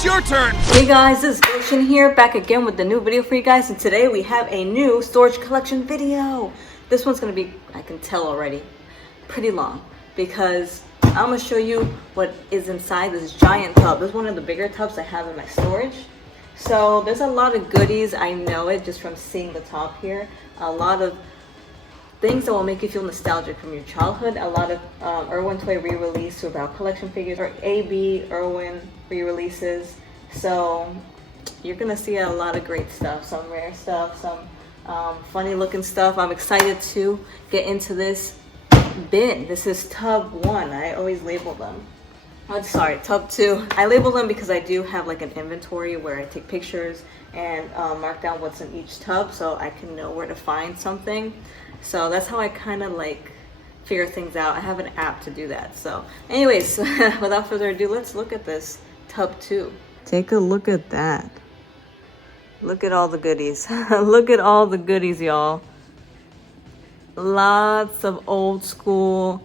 it's your turn! Hey guys, this is Goshin here, back again with the new video for you guys, and today we have a new storage collection video. This one's gonna be, I can tell already, pretty long, because I'm gonna show you what is inside this giant tub. This is one of the bigger tubs I have in my storage. So there's a lot of goodies, I know it just from seeing the top here. A lot of things that will make you feel nostalgic from your childhood. A lot of Erwin toy re-release to about collection figures, or AB Erwin re-releases. So you're gonna see a lot of great stuff, some rare stuff, some funny looking stuff. I'm excited to get into this bin. This is tub 1. I always label them. Oh, sorry, tub 2. I label them because I do have like an inventory where I take pictures and mark down what's in each tub so I can know where to find something. So that's how I kind of like figure things out. I have an app to do that. So anyways, without further ado, let's look at this tub 2. Take a look at that. Look at all the goodies. Look at all the goodies, y'all. Lots of old school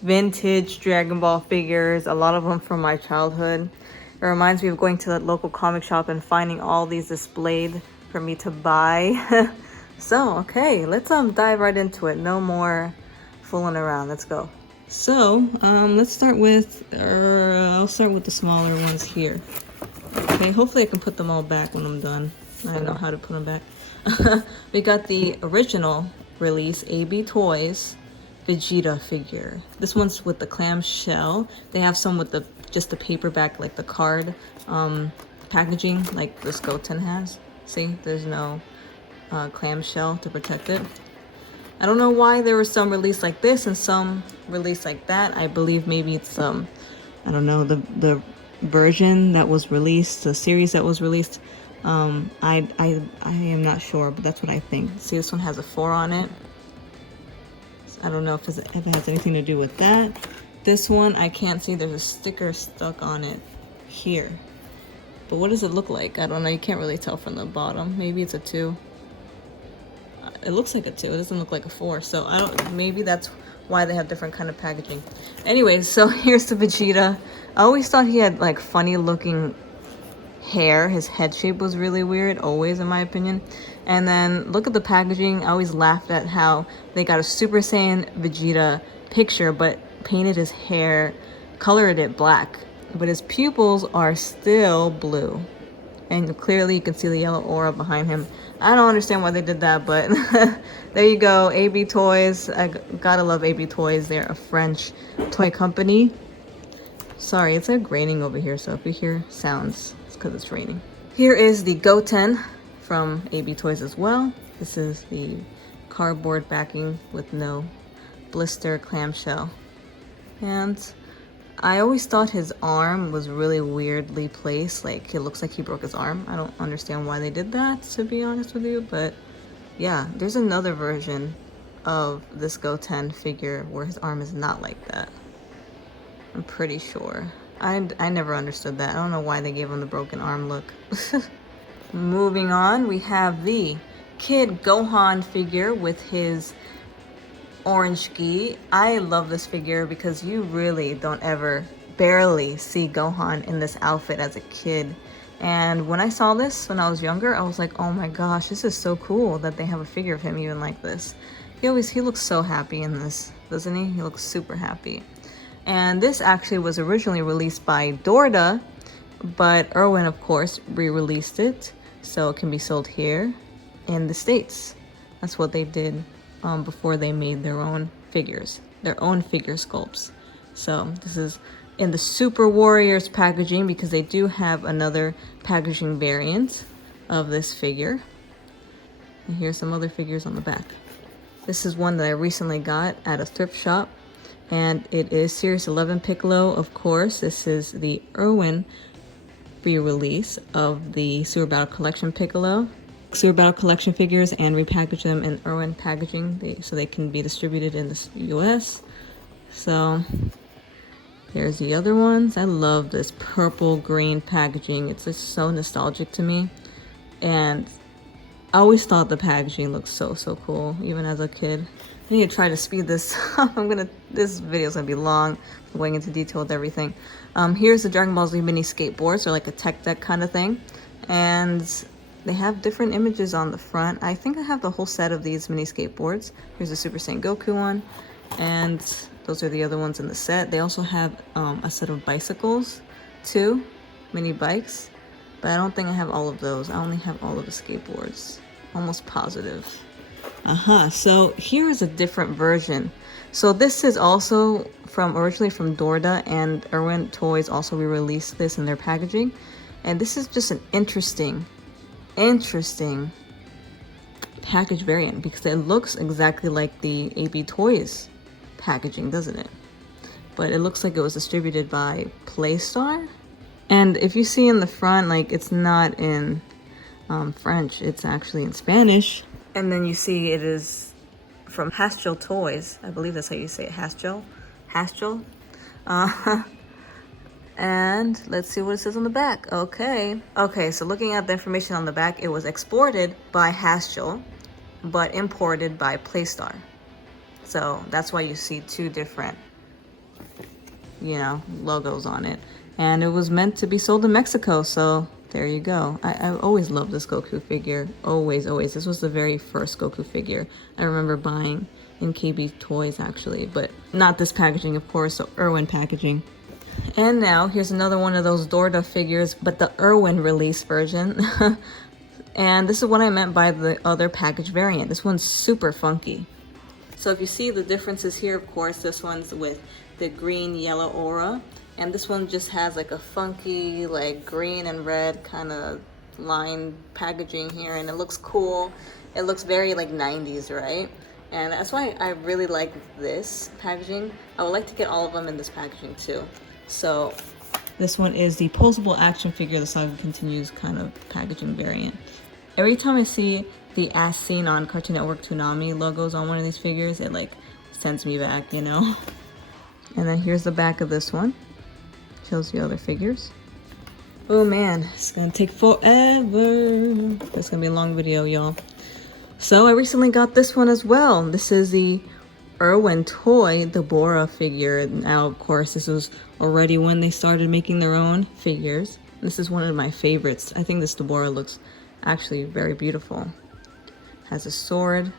vintage Dragon Ball figures, a lot of them from my childhood. It reminds me of going to that local comic shop and finding all these displayed for me to buy. So, okay, let's dive right into it. No more fooling around. Let's go. So, let's start with, I'll start with the smaller ones here. Okay, hopefully I can put them all back when I'm done. I don't know how to put them back. We got the original release, AB Toys Vegeta figure. This one's with the clam shell. They have some with the just the paperback, like the card packaging, like this Goten has. See, there's no clamshell to protect it. I don't know why there was some released like this and some released like that. I believe maybe it's I don't know, the version that was released, the series that was released. I am not sure, but that's what I think. See, this one has a 4 on it. I don't know if it has anything to do with that. This one, I can't see. There's a sticker stuck on it here. But what does it look like? I don't know. You can't really tell from the bottom. Maybe it's a 2. It looks like a 2. It doesn't look like a 4. So I don't. Maybe that's why they have different kind of packaging. Anyways, so here's the Vegeta. I always thought he had like funny looking hair. His head shape was really weird, always in my opinion. And then look at the packaging. I always laughed at how they got a Super Saiyan Vegeta picture but painted his hair, colored it black, but his pupils are still blue, and clearly you can see the yellow aura behind him. I don't understand why they did that, but there you go. AB Toys. I gotta love AB Toys. They're a French toy company. Sorry, it's like raining over here, so if you hear sounds, it's because it's raining. Here is the Goten from AB Toys as well. This is the cardboard backing with no blister clamshell. And I always thought his arm was really weirdly placed. Like, it looks like he broke his arm. I don't understand why they did that, to be honest with you. But yeah, there's another version of this Goten figure where his arm is not like that. I'm pretty sure. I never understood that. I don't know why they gave him the broken arm look. Moving on, we have the Kid Gohan figure with his orange Ghee. I love this figure because you really don't ever barely see Gohan in this outfit as a kid. And when I saw this when I was younger, I was like, oh my gosh, this is so cool that they have a figure of him even like this. He looks so happy in this, doesn't he? He looks super happy. And this actually was originally released by Dorda, but Erwin, of course, re-released it, so it can be sold here in the States. That's what they did before they made their own figures, their own figure sculpts. So this is in the Super Warriors packaging, because they do have another packaging variant of this figure. And here's some other figures on the back. This is one that I recently got at a thrift shop, and it is Series 11 Piccolo, of course. This is the Erwin re-release of the Super Battle Collection Piccolo. Super Battle Collection figures and repackage them in Erwin packaging so they can be distributed in the US. So here's the other ones. I love this purple green packaging. It's just so nostalgic to me. And I always thought the packaging looked so cool, even as a kid. I need to try to speed this up. This video's gonna be long, going into detail with everything. Here's the Dragon Ball Z mini skateboards, or like a tech deck kind of thing. And they have different images on the front. I think I have the whole set of these mini skateboards. Here's the Super Saiyan Goku one, and those are the other ones in the set. They also have a set of bicycles, too, mini bikes. But I don't think I have all of those. I only have all of the skateboards. Almost positive. So here is a different version. So this is also originally from Dorda, and Irwin Toys also re-released this in their packaging. And this is just an interesting package variant, because it looks exactly like the AB Toys packaging, doesn't it? But it looks like it was distributed by Playstar. And if you see in the front, like, it's not in French, it's actually in Spanish. And then you see it is from Haschel Toys. I believe that's how you say it, Haschel. And let's see what it says on the back. Okay, so looking at the information on the back, it was exported by Haschel, but imported by Playstar. So that's why you see two different, logos on it. And it was meant to be sold in Mexico, so there you go. I always loved this Goku figure. Always. This was the very first Goku figure I remember buying in KB Toys, actually. But not this packaging, of course, so Erwin packaging. And now, here's another one of those Dorda figures, but the Erwin release version. And this is what I meant by the other package variant. This one's super funky. So if you see the differences here, of course, this one's with the green, yellow aura. And this one just has like a funky, like green and red kind of line packaging here, and it looks cool. It looks very like 90s, right? And that's why I really like this packaging. I would like to get all of them in this packaging too. So this one is the Posable action figure, the Saga Continues kind of packaging variant. Every time I see the As Seen on Cartoon Network Toonami logos on one of these figures, it like sends me back, And then here's the back of this one. Shows the other figures. Oh man, it's gonna take forever. It's gonna be a long video, y'all. So I recently got this one as well. This is the Irwin toy, the Bora figure. Now, of course, this was already when they started making their own figures. This is one of my favorites. I think this Bora looks actually very beautiful. Has a sword.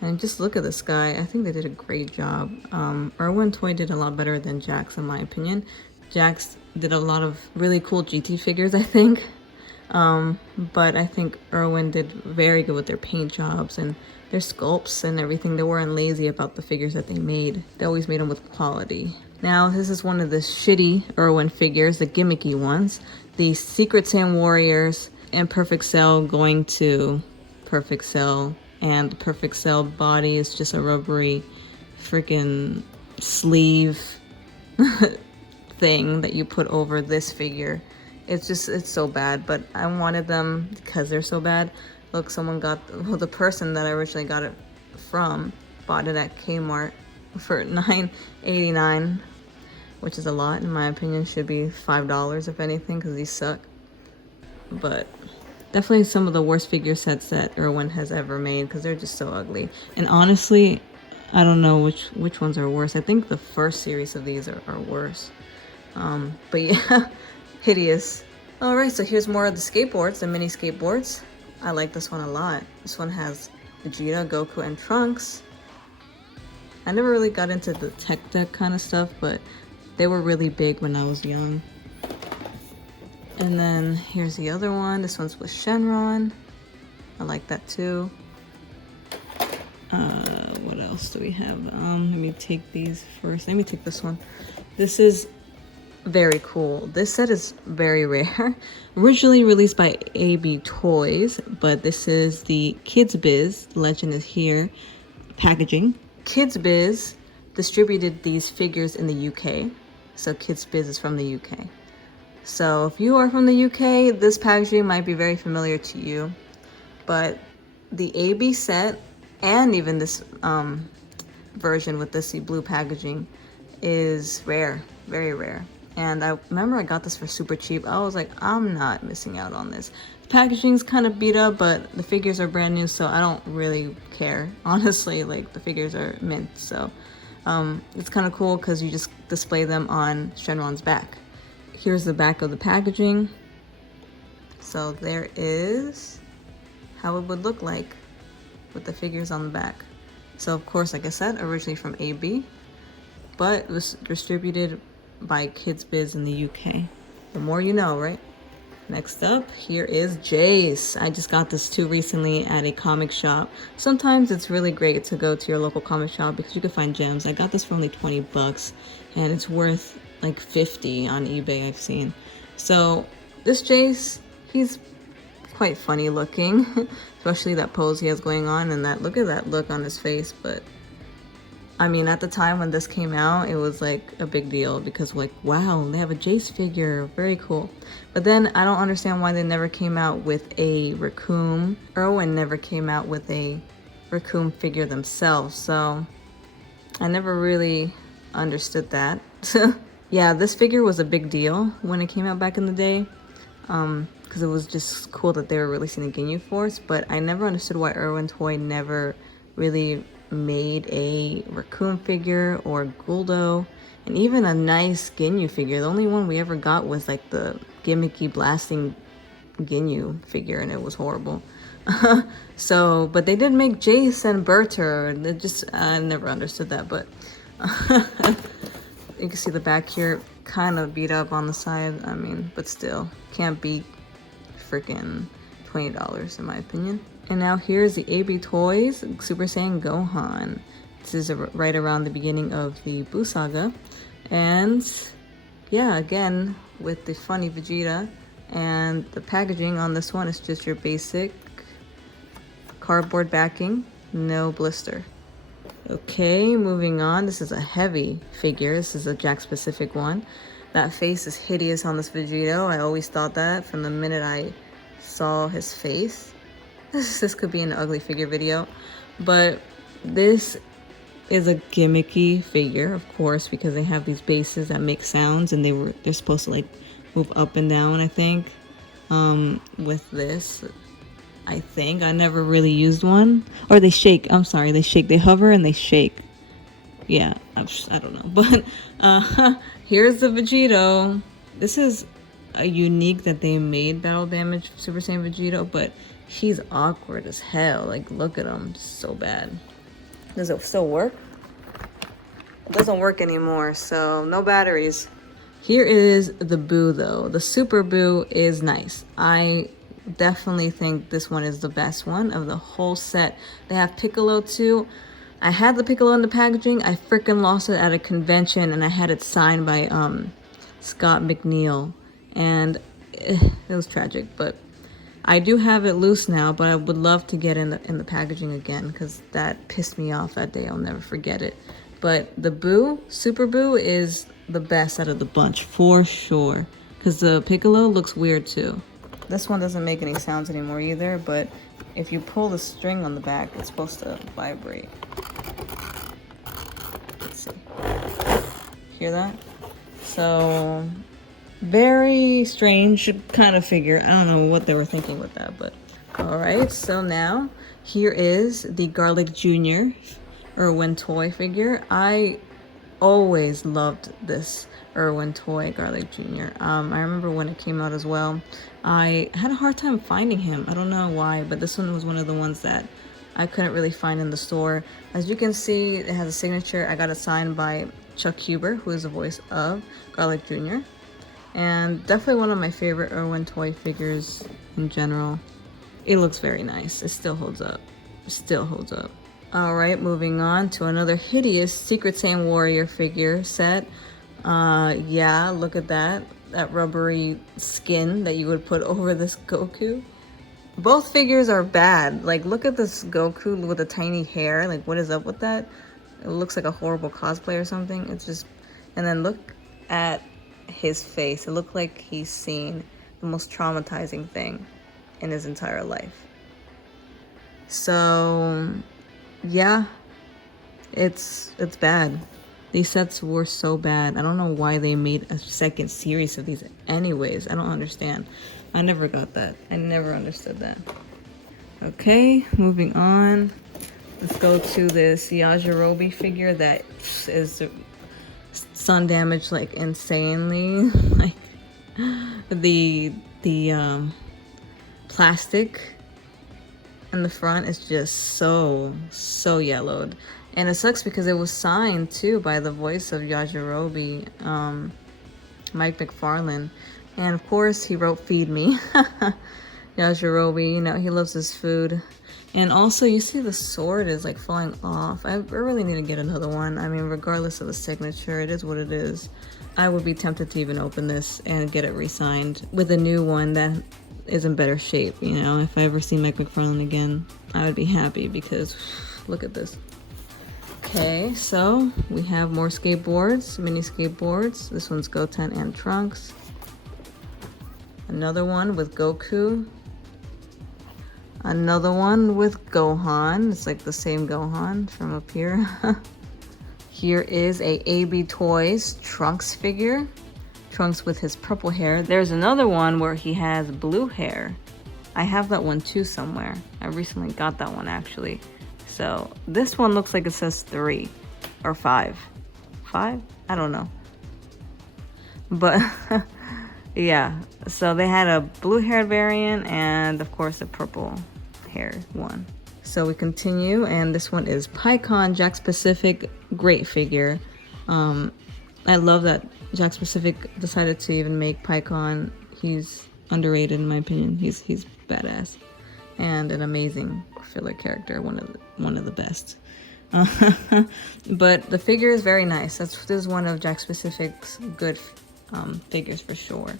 And just look at this guy. I think they did a great job. Irwin toy did a lot better than Jax, in my opinion. Jax did a lot of really cool GT figures, I think. But I think Irwin did very good with their paint jobs and their sculpts and everything. They weren't lazy about the figures that they made. They always made them with quality. Now, this is one of the shitty Irwin figures, the gimmicky ones. The Secret Saiyan Warriors and Perfect Cell going to Perfect Cell. And Perfect Cell body is just a rubbery freaking sleeve thing that you put over this figure. It's so bad, but I wanted them because they're so bad. Look, the person that I originally got it from bought it at Kmart for $9.89, which is a lot in my opinion. Should be $5 if anything, because these suck. But definitely some of the worst figure sets that Irwin has ever made, because they're just so ugly. And honestly, I don't know which ones are worse. I think the first series of these are worse. But yeah, hideous. Alright, so here's more of the skateboards, the mini skateboards. I like this one a lot. This one has Vegeta, Goku, and Trunks. I never really got into the tech deck kind of stuff, but they were really big when I was young. And then here's the other one. This one's with Shenron. I like that too. What else do we have? Let me take these first. Let me take this one. This is very cool. This set is very rare. Originally released by AB Toys, but this is the Kids Biz. The legend is here. Packaging. Kids Biz distributed these figures in the UK. So Kids Biz is from the UK. So if you are from the UK, this packaging might be very familiar to you. But the AB set and even this version with this blue packaging is rare, very rare. And I remember I got this for super cheap. I was like, I'm not missing out on this. The packaging's kind of beat up, but the figures are brand new, so I don't really care. Honestly, like the figures are mint, so it's kind of cool because you just display them on Shenron's back. Here's the back of the packaging. So there is how it would look like with the figures on the back. So of course, like I said, originally from AB, but it was distributed by Kids Biz in the UK. The more you know, right? Next up, here is Jace. I just got this too recently at a comic shop. Sometimes it's really great to go to your local comic shop because you can find gems. I got this for only 20 bucks and it's worth like 50 on eBay I've seen. So this Jace, he's quite funny looking, especially that pose he has going on and that, look at that look on his face. But I mean, at the time when this came out, it was like a big deal because like, wow, they have a Jace figure, very cool. But then I don't understand why they never came out with a Raccoon. Erwin never came out with a Raccoon figure themselves, so I never really understood that. Yeah, this figure was a big deal when it came out back in the day, because it was just cool that they were releasing the Ginyu Force, but I never understood why Irwin Toy never really made a Raccoon figure or Guldo, and even a nice Ginyu figure. The only one we ever got was like the gimmicky blasting Ginyu figure, and it was horrible. So, but they did make Jace and Berter, and it just, I never understood that, but you can see the back here, kind of beat up on the side, I mean, but still, can't beat freaking $20 in my opinion. And now here's the AB Toys Super Saiyan Gohan. This is right around the beginning of the Buu Saga. And yeah, again, with the funny Vegeta. And the packaging on this one is just your basic cardboard backing, no blister. Okay, moving on. This is a heavy figure. This is a Jack specific one. That face is hideous on this Vegito. I always thought that from the minute I saw his face. This could be an ugly figure video, but this is a gimmicky figure, of course, because they have these bases that make sounds, and they're supposed to like move up and down, I think. With this, I think I never really used one, or they shake. I'm sorry, they shake. They hover and they shake. Yeah, I don't know, but here's the Vegito. This is a unique that they made Battle Damage Super Saiyan Vegito, but he's awkward as hell. Like, look at him, so bad. Does it still work? It doesn't work anymore, so no batteries. Here is the Buu though. The Super Buu is nice. I definitely think this one is the best one of the whole set. They have Piccolo too. I had the Piccolo in the packaging. I freaking lost it at a convention, and I had it signed by Scott McNeil, and it was tragic, but I do have it loose now, but I would love to get in the packaging again because that pissed me off that day. I'll never forget it. But the Buu, Super Buu, is the best out of the bunch for sure because the Piccolo looks weird too. This one doesn't make any sounds anymore either, but if you pull the string on the back, it's supposed to vibrate. Let's see. Hear that? So very strange kind of figure. I don't know what they were thinking with that, but all right. So now here is the Garlic Jr. Irwin toy figure. I always loved this Irwin toy, Garlic Jr. I remember when it came out as well. I had a hard time finding him. I don't know why, but this one was one of the ones that I couldn't really find in the store. As you can see, it has a signature. I got it signed by Chuck Huber, who is the voice of Garlic Jr. And definitely one of my favorite Irwin toy figures in general. It looks very nice. It still holds up. It still holds up. Alright, moving on to another hideous Secret Saiyan Warrior figure set. Yeah, look at that. That rubbery skin that you would put over this Goku. Both figures are bad. Like, look at this Goku with the tiny hair. Like, what is up with that? It looks like a horrible cosplay or something. It's just... And then look at his face. It looked like he's seen the most traumatizing thing in his entire life. So... yeah, it's bad. These sets were so bad. I don't know why they made a second series of these anyways. I don't understand. I never got that. I never understood that. Okay, moving on. Let's go to this Yajirobe figure that is sun damaged like insanely. Like the plastic in the front is just so yellowed. And it sucks because it was signed too by the voice of Yajirobe, Mike McFarlane. And of course he wrote "Feed Me." Yajirobe, you know, he loves his food. And also you see the sword is like falling off. I really need to get another one. I mean, regardless of the signature, it is what it is. I would be tempted to even open this and get it re-signed with a new one that is in better shape. You know, if I ever see Mike McFarlane again, I would be happy because look at this. Okay, so we have more skateboards, mini skateboards. This one's Goten and Trunks. Another one with Goku. Another one with Gohan. It's like the same Gohan from up here. Here is a AB Toys Trunks figure. Trunks with his purple hair. There's another one where he has blue hair. I have that one too somewhere. I recently got that one actually. So this one looks like it says 3 or 5. 5? I don't know. But yeah, so they had a blue haired variant and of course a purple haired one. So we continue, and this one is Piccolo Jax Pacific. Great figure. I love that Jax Pacific decided to even make Piccolo. He's underrated in my opinion. He's badass and an amazing filler character, one of the best. But the figure is very nice. This is one of Jax Pacific's good figures for sure.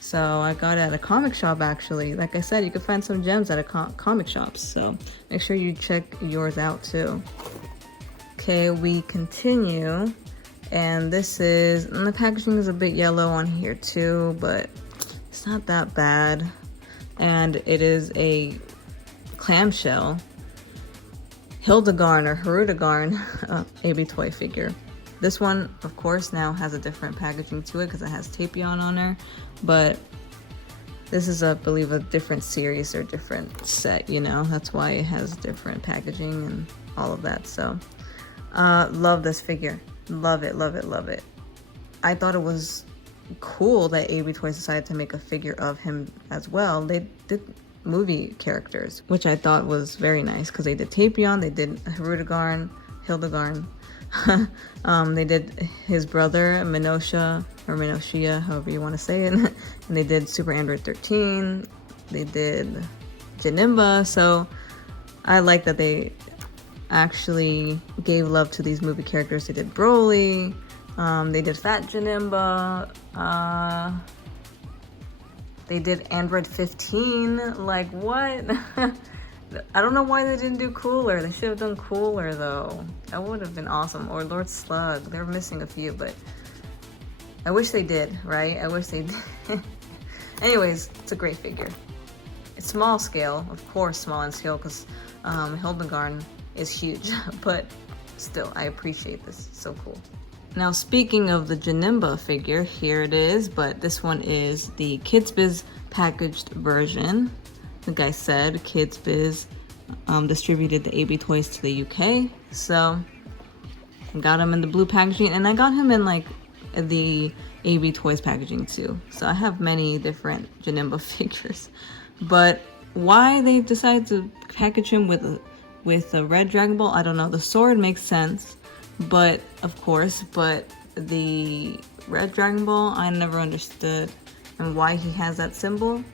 So I got it at a comic shop actually. Like I said, you can find some gems at a comic shops. So make sure you check yours out too. Okay, we continue. And this is, and the packaging is a bit yellow on here too, but it's not that bad. And it is a clamshell Hildegarn or Hirudegarn AB toy figure. This one, of course, now has a different packaging to it because it has Tapion on there. But this is, I believe, a different series or different set, you know? That's why it has different packaging and all of that. So, love this figure. Love it, love it, love it. I thought it was cool that AB Toys decided to make a figure of him as well. They did movie characters, which I thought was very nice because they did Tapion, they did Hirudegarn, Hildegarn. They did his brother Minoshia, or Minoshia, however you want to say it. And they did Super Android 13. They did Janemba. So I like that they actually gave love to these movie characters. They did Broly. They did Fat Janemba. They did Android 15. Like, what? I don't know why they didn't do Cooler. They should have done Cooler, though. That would have been awesome. Or Lord Slug. They're missing a few, but I wish they did, right? I wish they did. Anyways, it's a great figure. It's small scale. Of course, small in scale, because Hildegarn is huge. But still, I appreciate this. It's so cool. Now, speaking of the Janemba figure, here it is. But this one is the Kids Biz packaged version. Like I said, Kids Biz distributed the AB Toys to the UK. So I got him in the blue packaging, and I got him in like the AB Toys packaging too. So I have many different Janemba figures. But why they decided to package him with a red Dragon Ball, I don't know. The sword makes sense, but of course, but the red Dragon Ball, I never understood, and why he has that symbol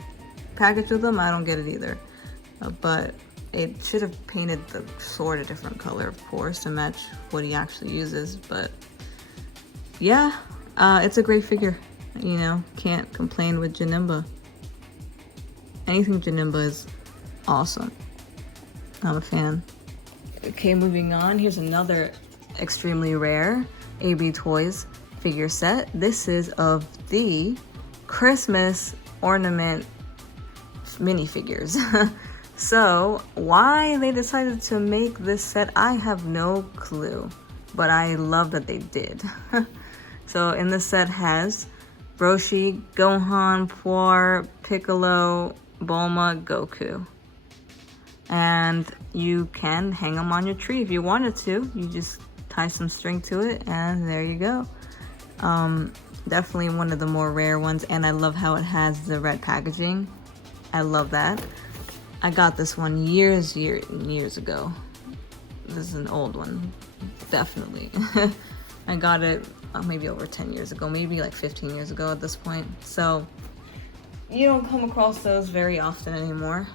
packaged with them, I don't get it either. But it should have painted the sword a different color, of course, to match what he actually uses. But yeah, it's a great figure. You know, can't complain with Janemba. Anything Janemba is awesome. I'm a fan. Okay, moving on. Here's another extremely rare AB Toys figure set. This is of the Christmas Ornament minifigures. So why they decided to make this set, I have no clue. but I love that they did. So in this set has Roshi, Gohan, Poir, Piccolo, Bulma, Goku. And you can hang them on your tree if you wanted to. You just tie some string to it and there you go. Definitely one of the more rare ones, and I love how it has the red packaging. I love that. I got this one years ago. This is an old one, definitely. I got it maybe over 10 years ago, maybe like 15 years ago at this point. So you don't come across those very often anymore.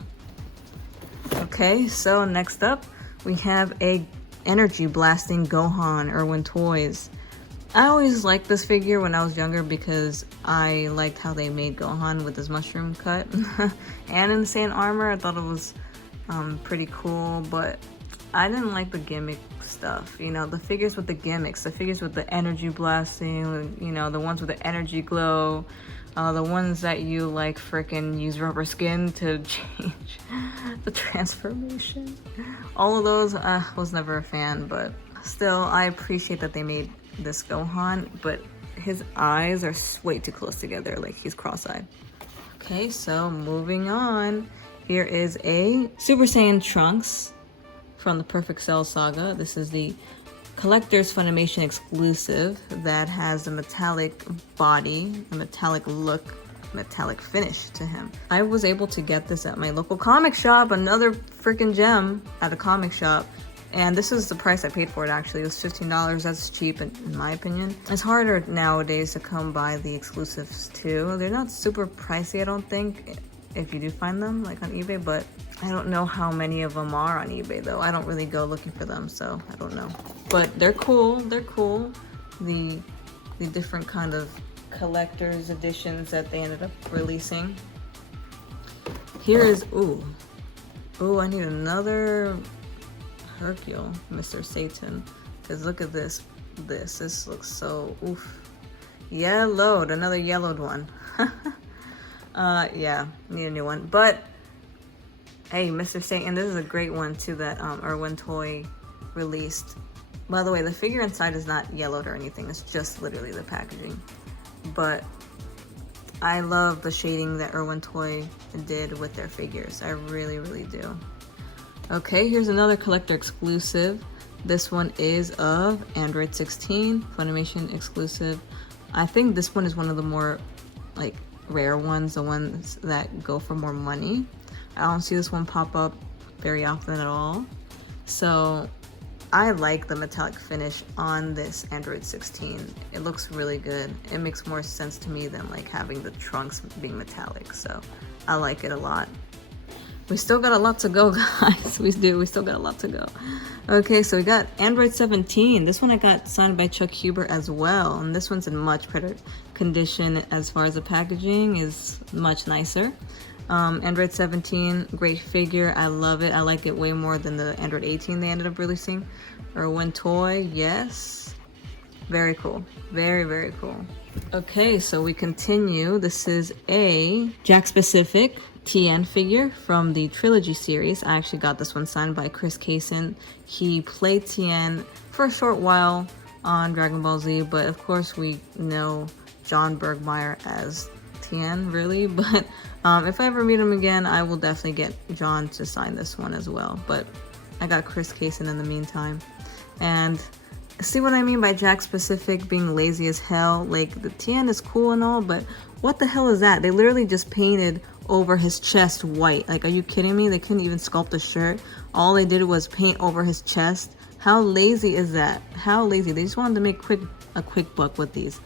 Okay, so next up we have a energy blasting Gohan Irwin toys. I always liked this figure when I was younger because I liked how they made Gohan with his mushroom cut and in the Saiyan armor. I thought it was pretty cool, but I didn't like the gimmick stuff. You know, the figures with the gimmicks, the figures with the energy blasting, you know, the ones with the energy glow, the ones that you like frickin' use rubber skin to change the transformation. All of those, I was never a fan, but still, I appreciate that they made this Gohan, but his eyes are way too close together, like he's cross-eyed. Okay, so moving on. Here is a Super Saiyan Trunks from the Perfect Cell Saga. This is the Collector's Funimation exclusive that has a metallic body, a metallic look, metallic finish to him. I was able to get this at my local comic shop, another freaking gem at a comic shop. And this is the price I paid for it actually. It was $15. That's cheap in my opinion. It's harder nowadays to come by the exclusives too. They're not super pricey, I don't think, if you do find them like on eBay, but I don't know how many of them are on eBay though. I don't really go looking for them, so I don't know. But they're cool, they're cool. The different kind of collector's editions that they ended up releasing. Here is, ooh, I need another Hercule, Mr. Satan, because look at this looks so oof. Yellowed, another yellowed one. Yeah, need a new one. But hey, Mr. Satan, this is a great one too that Erwin toy released. By the way, the figure inside is not yellowed or anything, it's just literally the packaging. But I love the shading that Erwin toy did with their figures. I really do. Okay, here's another collector exclusive. This one is of Android 16, Funimation exclusive. I think this one is one of the more like rare ones, the ones that go for more money. I don't see this one pop up very often at all. So I like the metallic finish on this Android 16. It looks really good. It makes more sense to me than like having the trunks being metallic. So I like it a lot. We still got a lot to go, guys. We still got a lot to go. Okay, so we got Android 17. This one I got signed by Chuck Huber as well. And this one's in much better condition as far as the packaging is much nicer. Android 17, great figure. I love it. I like it way more than the Android 18 they ended up releasing. Erwin toy, yes. Very cool. Very cool. Okay, so we continue. This is a Jack specific TN figure from the Trilogy series. I actually got this one signed by Chris Kaysen. He played TN for a short while on Dragon Ball Z, but of course we know John Bergmeyer as TN, really. But if I ever meet him again, I will definitely get John to sign this one as well. But I got Chris Kaysen in the meantime. And see what I mean by Jack specific being lazy as hell? Like, the TN is cool and all, but what the hell is that? They literally just painted over his chest white. Like, are you kidding me? They couldn't even sculpt a shirt. All they did was paint over his chest. How lazy is that? How lazy? They just wanted to make a quick buck with these.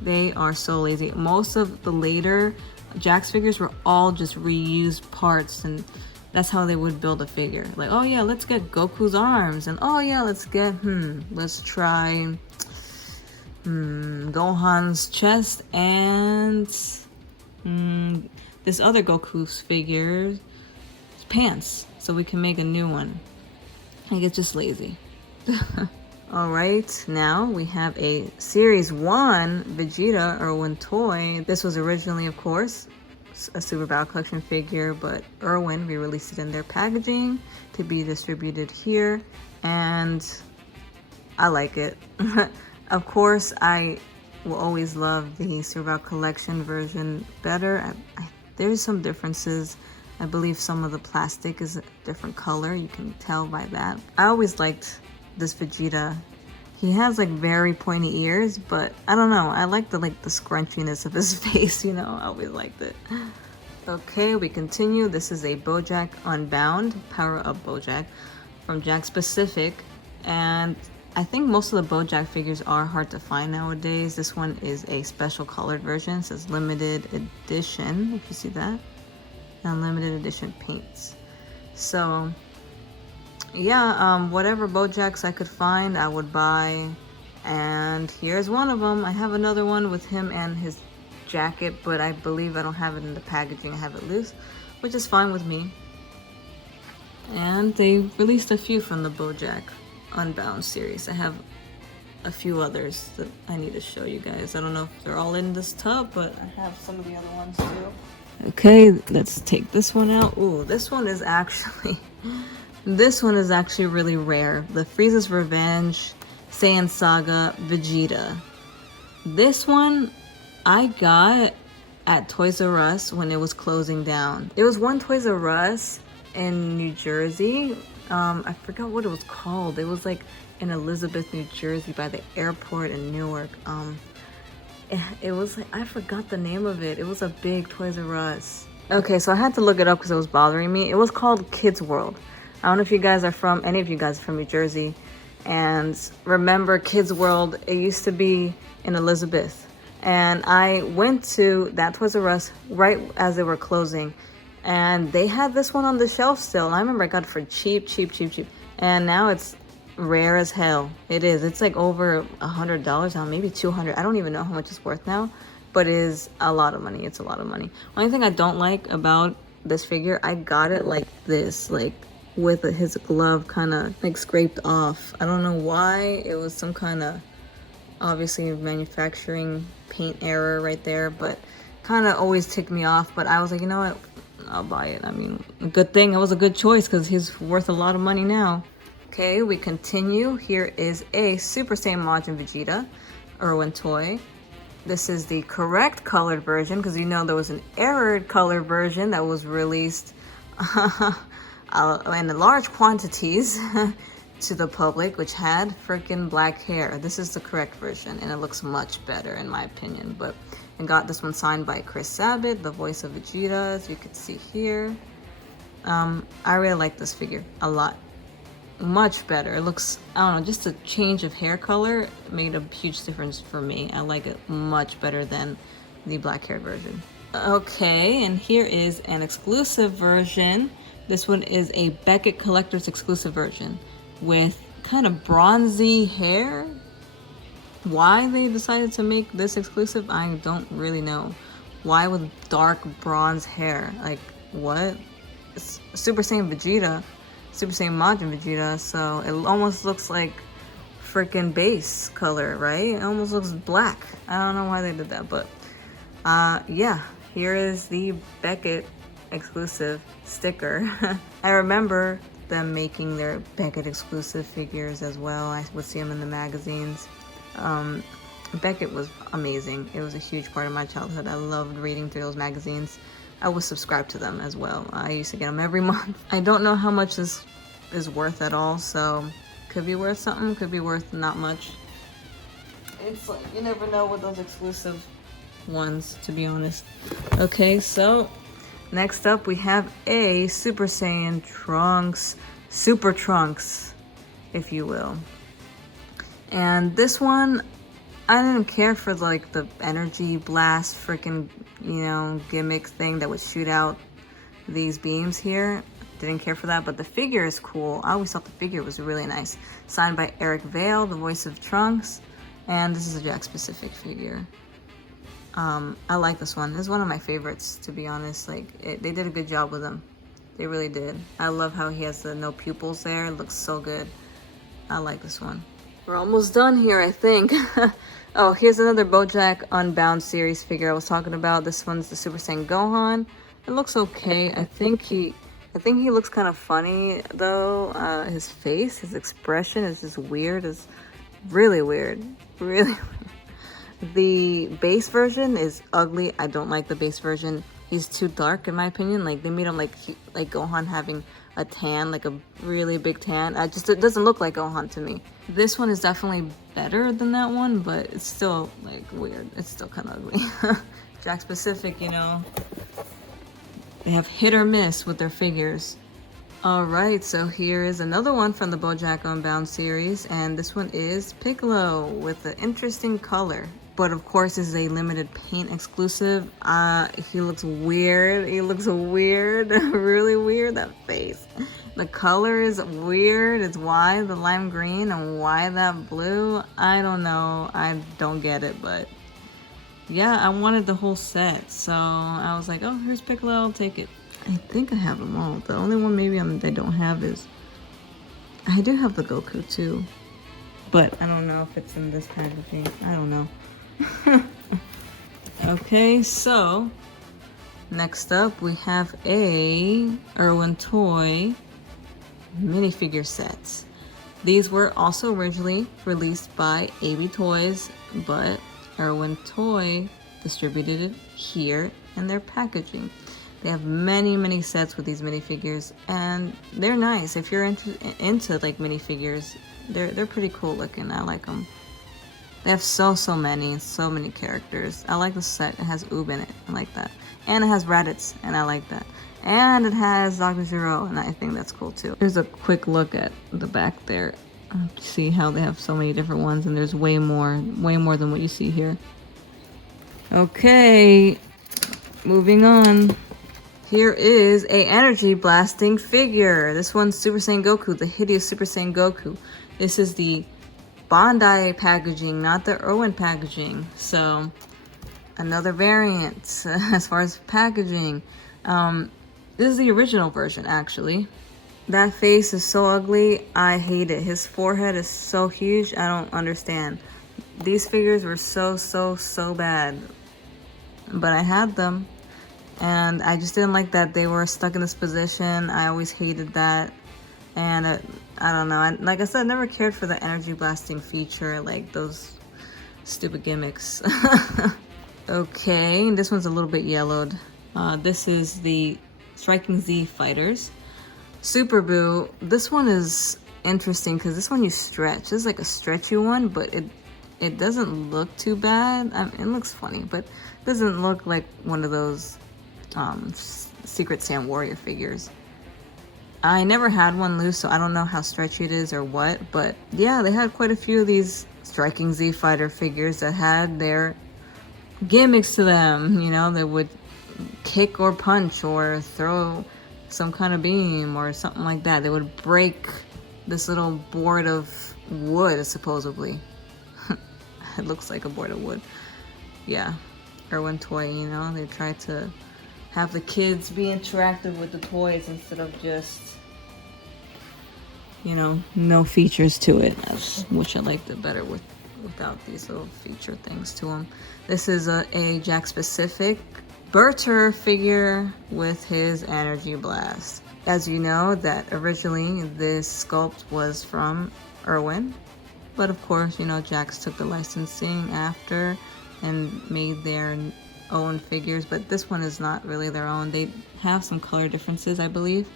They are so lazy. Most of the later Jax figures were all just reused parts, and that's how they would build a figure. Like, oh yeah, let's get Goku's arms, and oh yeah, let's try Gohan's chest and this other Goku's figure pants, so we can make a new one. Like, it's just lazy. Alright, now we have a Series 1 Vegeta Erwin toy. This was originally, of course, a Super Battle Collection figure, but Erwin re-released it in their packaging to be distributed here. And I like it. Of course, I will always love the Survival Collection version better. There's some differences. I believe some of the plastic is a different color. You can tell by that. I always liked this Vegeta. He has like very pointy ears, but I don't know. I like the scrunchiness of his face, you know. I always liked it. Okay, we continue. This is a Bojack Unbound, Power Up Bojack from Jack Specific. And I think most of the Bojack figures are hard to find nowadays. This one is a special colored version. It says limited edition, if you see that. And limited edition paints. So yeah, whatever Bojacks I could find, I would buy. And here's one of them. I have another one with him and his jacket, but I believe I don't have it in the packaging. I have it loose, which is fine with me. And they released a few from the Bojack Unbound series. I have a few others that I need to show you guys. I don't know if they're all in this tub, but I have some of the other ones too. Okay, let's take this one out. Ooh, this one is actually really rare. The Frieza's Revenge, Saiyan Saga, Vegeta. This one I got at Toys R Us when it was closing down. It was one Toys R Us in New Jersey. I forgot what it was called. It was like in Elizabeth, New Jersey by the airport in Newark. It was like, I forgot the name of it. It was a big Toys R Us. Okay, so I had to look it up because it was bothering me. It was called Kids World. I don't know if you guys are from, any of you guys are from New Jersey and remember Kids World. It used to be in Elizabeth. And I went to that Toys R Us right as they were closing. And they had this one on the shelf still. And I remember I got it for cheap. And now it's rare as hell. It is. It's like over $100 now, maybe $200. I don't even know how much it's worth now, but it is a lot of money. It's a lot of money. Only thing I don't like about this figure, I got it like this, like with his glove kind of like scraped off. I don't know why. It was some kind of obviously manufacturing paint error right there, but kind of always ticked me off. But I was like, you know what? I'll buy it. I mean, a good thing. It was a good choice because he's worth a lot of money now. Okay, we continue. Here is a Super Saiyan Majin Vegeta Erwin toy. This is the correct colored version because you know there was an errored color version that was released in large quantities to the public, which had freaking black hair. This is the correct version and it looks much better in my opinion. But I got this one signed by Chris Sabat, the voice of Vegeta, as you can see here. I really like this figure a lot. Much better. It looks, I don't know, just a change of hair color made a huge difference for me. I like it much better than the black hair version. Okay, and here is an exclusive version. This one is a Beckett Collector's exclusive version with kind of bronzy hair. Why they decided to make this exclusive, I don't really know. Why with dark bronze hair? Like, what? It's Super Saiyan Vegeta. Super Saiyan Majin Vegeta, so it almost looks like freaking base color, right? It almost looks black. I don't know why they did that, but yeah, here is the Beckett exclusive sticker. I remember them making their Beckett exclusive figures as well. I would see them in the magazines. Beckett was amazing. It was a huge part of my childhood. I loved reading through those magazines. I was subscribed to them as well. I used to get them every month. I don't know how much this is worth at all, so could be worth something, could be worth not much. It's like, you never know with those exclusive ones, to be honest. Okay, so next up we have a Super Saiyan Trunks, Super Trunks, if you will. And this one, I didn't care for like the energy blast freaking, you know, gimmick thing that would shoot out these beams here. Didn't care for that, but the figure is cool. I always thought the figure was really nice. Signed by Eric Vale, the voice of Trunks. And this is a Jack Specific figure. I like this one. This is one of my favorites, to be honest. Like, they did a good job with him. They really did. I love how he has the no pupils there. It looks so good. I like this one. We're almost done here, I think. Oh, here's another Bojack Unbound series figure I was talking about. This one's the Super Saiyan Gohan. It looks okay. I think he looks kind of funny though. His face, his expression is just weird. It's Really weird. Really. The base version is ugly. I don't like the base version. He's too dark in my opinion. Like they made him like Gohan having a tan, like a really big tan. It doesn't look like Gohan to me. This one is definitely better than that one, but it's still like weird. It's still kind of ugly. Jack specific, you know. They have hit or miss with their figures. Alright, so here is another one from the Bojack Unbound series, and this one is Piccolo with an interesting color. But of course, this is a limited paint exclusive. He looks weird. He looks weird. Really weird, that face. The color is weird. It's why the lime green and why that blue. I don't know. I don't get it, but yeah, I wanted the whole set. So I was like, oh, here's Piccolo, I'll take it. I think I have them all. The only one maybe I don't have is... I do have the Goku too. But I don't know if it's in this packaging. I don't know. Okay, so... next up we have a Erwin toy minifigure sets. These were also originally released by AB Toys, but Erwin Toy distributed it here in their packaging. They have many sets with these minifigures, and they're nice. If you're into like minifigures, they're pretty cool looking. I like them. They have so many characters. I like the set. It has Oob in it. I like that. And it has Raditz, and I like that. And it has Dr. Zero, and I think that's cool too. Here's a quick look at the back there. See how they have so many different ones, and there's way more than what you see here. Okay, moving on. Here is a energy blasting figure. This one's Super Saiyan Goku, the hideous Super Saiyan Goku. This is the Bandai packaging, not the Irwin packaging. So, another variant as far as packaging. This is the original version, actually. That face is so ugly. I hate it. His forehead is so huge. I don't understand. These figures were so bad. But I had them. And I just didn't like that they were stuck in this position. I always hated that. And I don't know. Like I said, I never cared for the energy blasting feature. Like those stupid gimmicks. Okay, this one's a little bit yellowed. This is the Striking Z Fighters. Super Buu. This one is interesting because this one you stretch. This is like a stretchy one, but it doesn't look too bad. I mean, it looks funny, but it doesn't look like one of those Secret Saiyan Warrior figures. I never had one loose, so I don't know how stretchy it is or what, but yeah, they had quite a few of these Striking Z Fighter figures that had their gimmicks to them. You know, they would kick or punch or throw some kind of beam or something like that. They would break this little board of wood, supposedly. It looks like a board of wood. Yeah, Erwin toy, you know, they tried to have the kids be interactive with the toys instead of just, you know, no features to it. I wish I liked it better without these little feature things to them. This is a Jack specific Berter figure with his energy blast. As you know, that originally this sculpt was from Erwin, but of course, you know, Jax took the licensing after and made their own figures, but this one is not really their own. They have some color differences, I believe,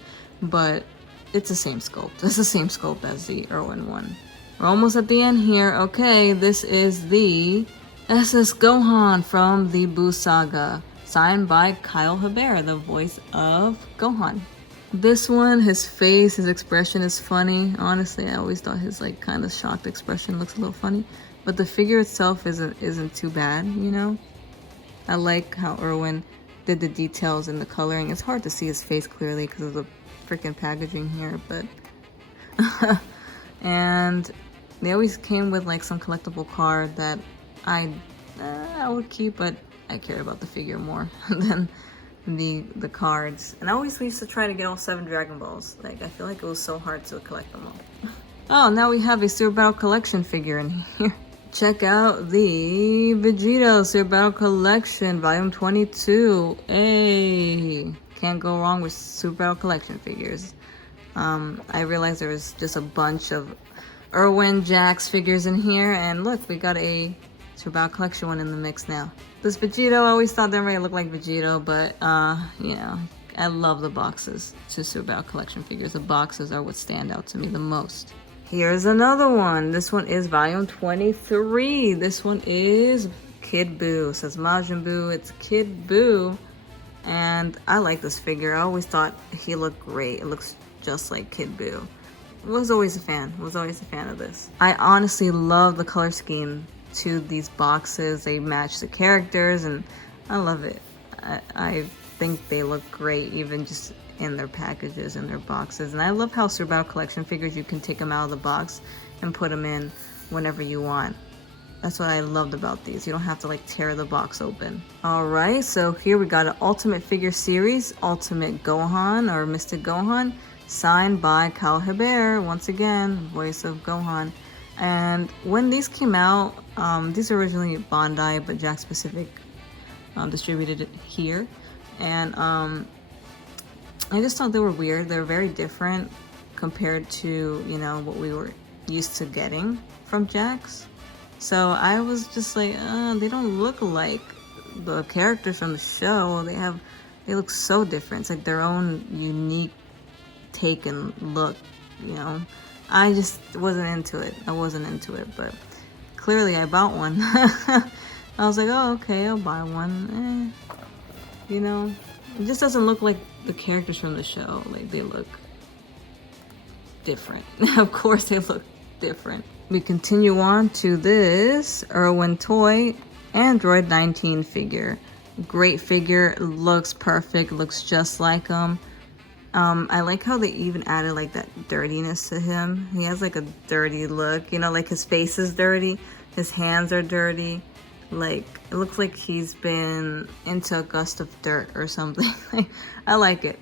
but it's the same sculpt. It's the same sculpt as the Erwin one. We're almost at the end here. Okay, this is the SS Gohan from the Buu Saga, signed by Kyle Hebert, the voice of Gohan. This one, his face, his expression is funny. Honestly, I always thought his like kind of shocked expression looks a little funny, but the figure itself isn't too bad, you know. I like how Erwin did the details and the coloring. It's hard to see his face clearly because of the freaking packaging here, but and they always came with like some collectible card that I would keep, but I cared about the figure more than the cards. And I always used to try to get all 7 Dragon Balls. Like, I feel like it was so hard to collect them all. Oh, now we have a Super Battle Collection figure in here. Check out the Vegito Super Battle Collection, Volume 22. Hey, can't go wrong with Super Battle Collection figures. I realized there was just a bunch of Erwin Jax figures in here, and look, we got a Surbao collection one in the mix now. This Vegito, I always thought that might look like Vegito, but you know, I love the boxes to Surbao collection figures. The boxes are what stand out to me the most. Here's another one. This one is volume 23. This one is Kid Buu. It says Majin Buu. It's Kid Buu. And I like this figure. I always thought he looked great. It looks just like Kid Buu. Was always a fan of this. I honestly love the color scheme to these boxes. They match the characters and I love it. I think they look great even just in their packages and their boxes. And I love how Surbao collection figures, you can take them out of the box and put them in whenever you want. That's what I loved about these. You don't have to like tear the box open. All right, so here we got an Ultimate Figure Series, Ultimate Gohan or Mystic Gohan, signed by Kyle Hebert, once again, voice of Gohan. And when these came out, these are originally Bandai, but Jack Specific distributed it here. And I just thought they were weird. They're very different compared to, you know, what we were used to getting from Jax. So I was just like, they don't look like the characters from the show. They look so different. It's like their own unique take and look, you know. I just wasn't into it. But clearly I bought one. I was like, oh, okay, I'll buy one. You know, it just doesn't look like the characters from the show. Like, they look different. Of course they look different. We continue on to this Irwin toy Android 19 figure. Great figure, looks perfect, looks just like him. I like how they even added like that dirtiness to him. He has like a dirty look, you know, like his face is dirty, his hands are dirty. Like, it looks like he's been into a gust of dirt or something. I like it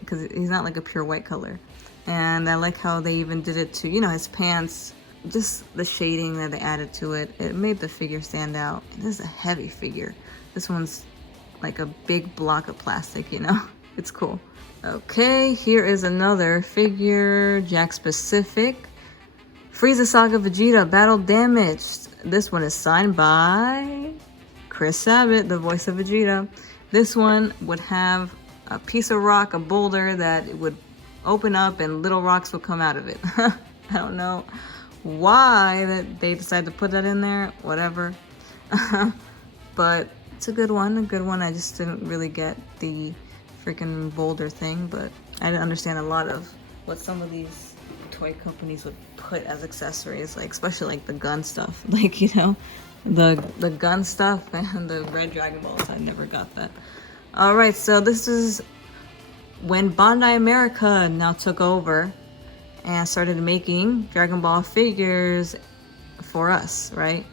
because he's not like a pure white color. And I like how they even did it to, you know, his pants. Just the shading that they added to it, it made the figure stand out. This is a heavy figure. This one's like a big block of plastic, you know. It's cool. Okay, here is another figure, Jack Specific. Frieza Saga Vegeta, Battle Damaged. This one is signed by Chris Sabat, the voice of Vegeta. This one would have a piece of rock, a boulder that it would open up and little rocks would come out of it. I don't know why that they decided to put that in there, whatever. But it's a good one. I just didn't really get the freaking boulder thing, but I didn't understand a lot of what some of these toy companies would put as accessories, like especially like the gun stuff, like, you know, the gun stuff and the red Dragon Balls. I never got that. All right, so this is when Bandai America now took over and started making Dragon Ball figures for us, right?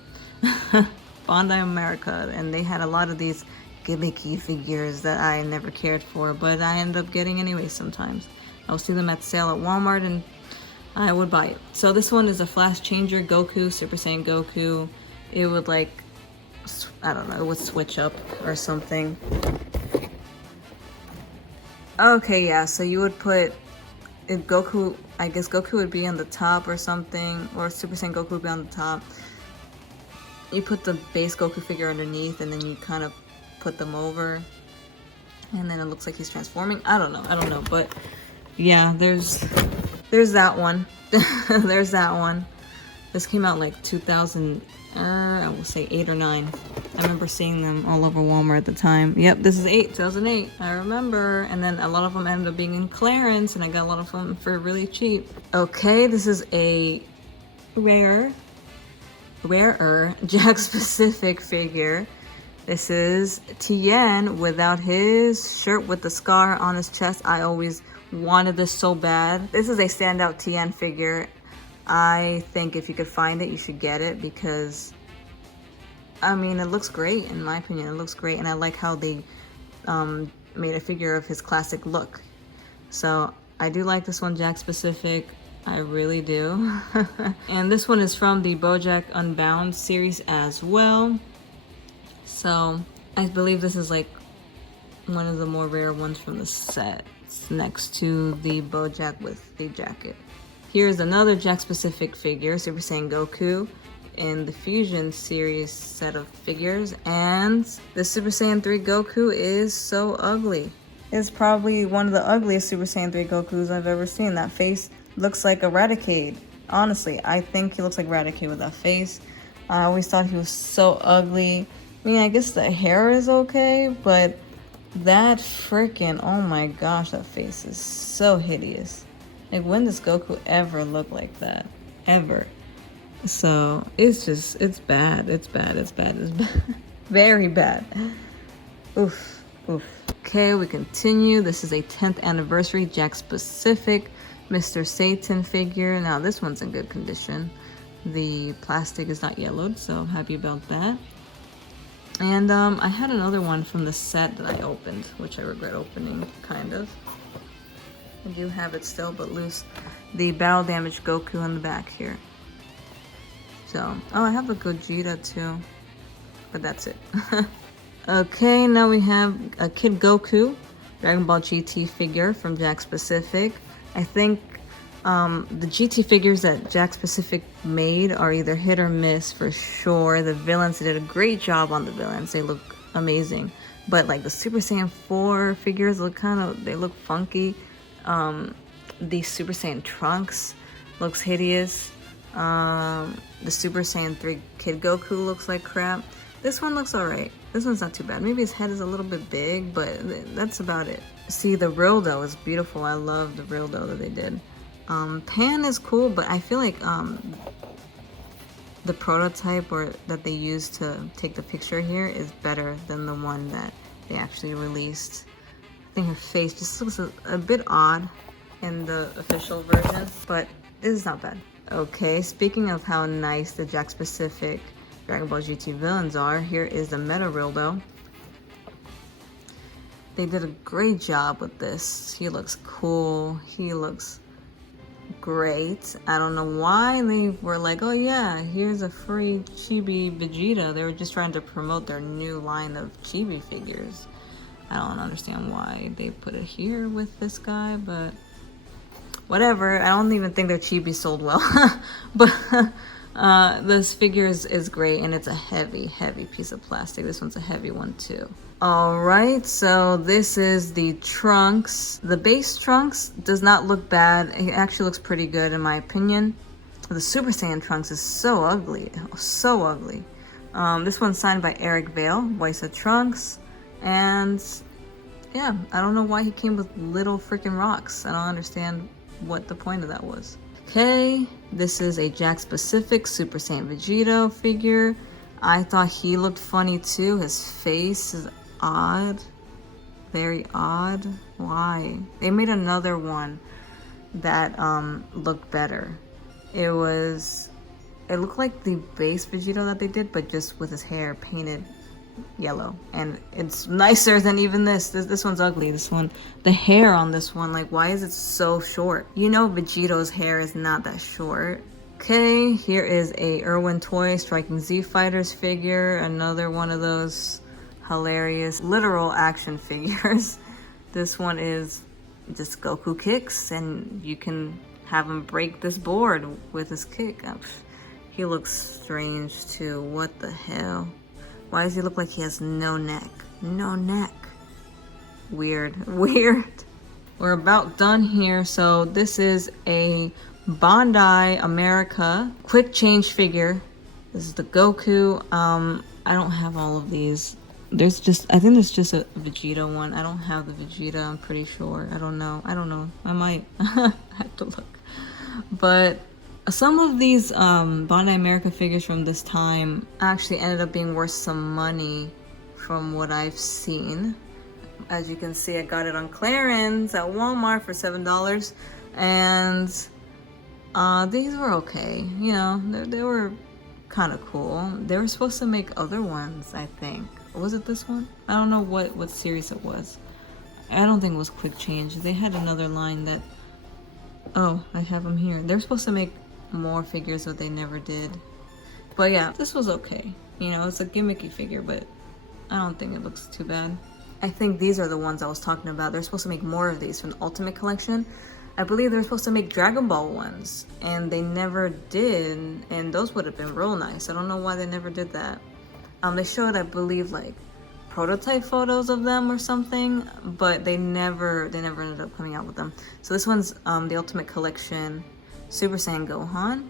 Bandai America, and they had a lot of these gimmicky figures that I never cared for, but I ended up getting anyway sometimes. I would see them at sale at Walmart and I would buy it. So this one is a Flash Changer Goku, Super Saiyan Goku. It would like, I don't know, it would switch up or something. Okay, yeah, so you would put if Goku, I guess Goku would be on the top or something, or Super Saiyan Goku would be on the top. You put the base Goku figure underneath and then you kind of put them over and then it looks like he's transforming. I don't know, but yeah, there's that one. There's that one. This came out like 2000, I will say 8 or 9. I remember seeing them all over Walmart at the time. Yep, this is 2008. I remember. And then a lot of them ended up being in clearance and I got a lot of them for really cheap. Okay, this is a rarer Jack Specific figure. This is Tien without his shirt with the scar on his chest. I always wanted this so bad. This is a standout Tien figure. I think if you could find it, you should get it because, I mean, it looks great. In my opinion, it looks great. And I like how they made a figure of his classic look. So I do like this one, Jack Specific. I really do. And this one is from the Bojack Unbound series as well. So I believe this is like one of the more rare ones from the set. It's next to the Bojack with the jacket Here's another Jack-specific figure, Super Saiyan Goku, in the Fusion series set of figures. And the Super Saiyan 3 Goku is so ugly. It's probably one of the ugliest Super Saiyan 3 Gokus I've ever seen. That face looks like a Raticate. Honestly, I think he looks like Raticate with that face. I always thought he was so ugly. I mean, I guess the hair is okay, but that freaking, oh my gosh, that face is so hideous. Like, when does Goku ever look like that? Ever. So, it's bad. It's bad. Very bad. Oof. Okay, we continue. This is a 10th anniversary Jack-specific Mr. Satan figure. Now, this one's in good condition. The plastic is not yellowed, so I'm happy about that. And I had another one from the set that I opened, which I regret opening, kind of. I do have it still, but loose. The battle damage Goku on the back here. So, oh, I have a Vegeta too, but that's it. Okay, now we have a Kid Goku Dragon Ball GT figure from Jack-specific. I think the GT figures that Jack-specific made are either hit or miss for sure. The villains, they did a great job on the villains. They look amazing. But like the Super Saiyan 4 figures look they look funky. The Super Saiyan Trunks looks hideous. The Super Saiyan 3 Kid Goku looks like crap. This one looks alright. This one's not too bad. Maybe his head is a little bit big, but that's about it. See, the Rildo is beautiful. I love the Rildo that they did. Pan is cool, but I feel like the prototype that they used to take the picture here is better than the one that they actually released. I think her face just looks a bit odd in the official version, but this is not bad. Okay, speaking of how nice the Jack-specific Dragon Ball GT villains are, here is the Meta Rildo. They did a great job with this. He looks cool. He looks great. I don't know why they were like, oh yeah, here's a free Chibi Vegeta. They were just trying to promote their new line of Chibi figures. I don't understand why they put it here with this guy, but whatever. I don't even think their Chibi sold well. But this figure is great, and it's a heavy piece of plastic. This one's a heavy one too. Alright, so this is the Trunks. The base Trunks does not look bad. It actually looks pretty good in my opinion. The Super Saiyan Trunks is so ugly. So ugly. This one's signed by Eric Vale, voice of Trunks. And yeah, I don't know why he came with little freaking rocks. I don't understand what the point of that was. Okay, this is a Jack-specific Super Saiyan Vegito figure. I thought he looked funny too. His face is odd. Very odd. Why? They made another one that looked better. It looked like the base Vegito that they did, but just with his hair painted yellow, and it's nicer than even this one's ugly. This one, the hair on this one, like, why is it so short? You know Vegito's hair is not that short. Okay, here is a Irwin toy Striking Z Fighters figure, another one of those hilarious literal action figures. This one is just Goku Kicks, and you can have him break this board with his kick. He looks strange too. What the hell? Why does he look like he has no neck? No neck. Weird. We're about done here. So this is a Bandai America quick change figure. This is the Goku. I don't have all of these. I think there's just a Vegeta one. I don't have the Vegeta, I'm pretty sure. I don't know. I might have to look. But some of these Bandai America figures from this time actually ended up being worth some money from what I've seen. As you can see, I got it on clearance at Walmart for $7. And these were okay. You know, they were kind of cool. They were supposed to make other ones, I think. Was it this one? I don't know what series it was. I don't think it was Quick Change. They had another line that... Oh, I have them here. They were supposed to make more figures, but they never did. But yeah, this was okay. You know, it's a gimmicky figure, but I don't think it looks too bad. I think these are the ones I was talking about. They're supposed to make more of these from the Ultimate Collection. I believe they were supposed to make Dragon Ball ones, and they never did, and those would have been real nice. I don't know why they never did that. They showed, I believe, like prototype photos of them or something, but they never ended up coming out with them. So this one's the Ultimate Collection Super Saiyan Gohan.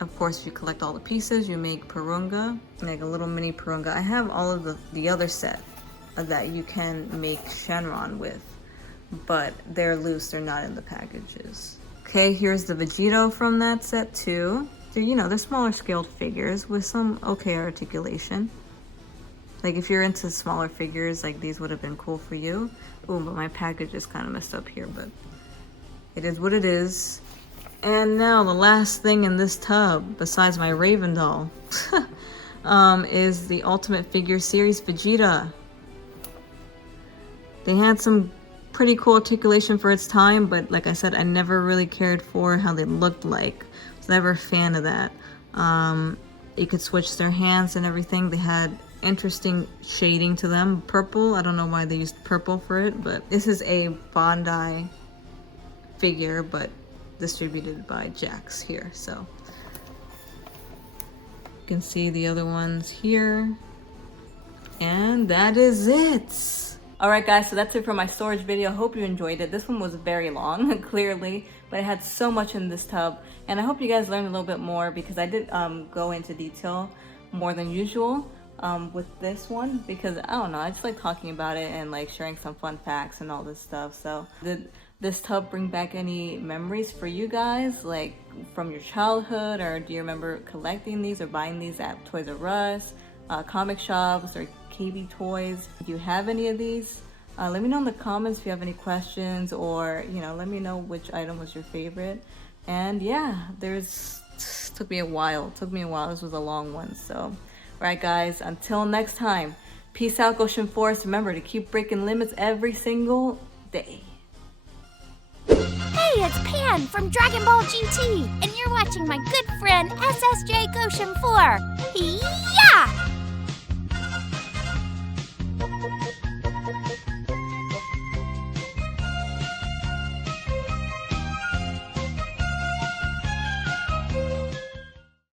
Of course, if you collect all the pieces, you make Purunga, like a little mini Purunga. I have all of the other set that you can make Shenron with, but they're loose, they're not in the packages. Okay, here's the Vegito from that set too. They're, you know, they're smaller scaled figures with some okay articulation. Like if you're into smaller figures, like these would have been cool for you. Ooh, but my package is kind of messed up here, but it is what it is. And now the last thing in this tub, besides my Raven doll, is the Ultimate Figure Series Vegeta. They had some pretty cool articulation for its time, but like I said, I never really cared for how they looked like. I was never a fan of that. You could switch their hands and everything. They had interesting shading to them. Purple, I don't know why they used purple for it, but this is a Bandai figure, but distributed by Jax here. So you can see the other ones here. And that is it. Alright guys, so that's it for my storage video. Hope you enjoyed it. This one was very long, clearly, but it had so much in this tub. And I hope you guys learned a little bit more, because I did go into detail more than usual with this one, because I don't know, I just like talking about it and like sharing some fun facts and all this stuff. So did this tub bring back any memories for you guys, like from your childhood, or do you remember collecting these or buying these at Toys R Us, comic shops, or KB Toys? Do you have any of these? Let me know in the comments if you have any questions, or you know, let me know which item was your favorite. And yeah, took me a while. This was a long one. So alright guys, until next time, peace out, Goshin4'S. Remember to keep breaking limits every single day. Hey, it's Pan from Dragon Ball GT, and you're watching my good friend SSGOSHIN4'S.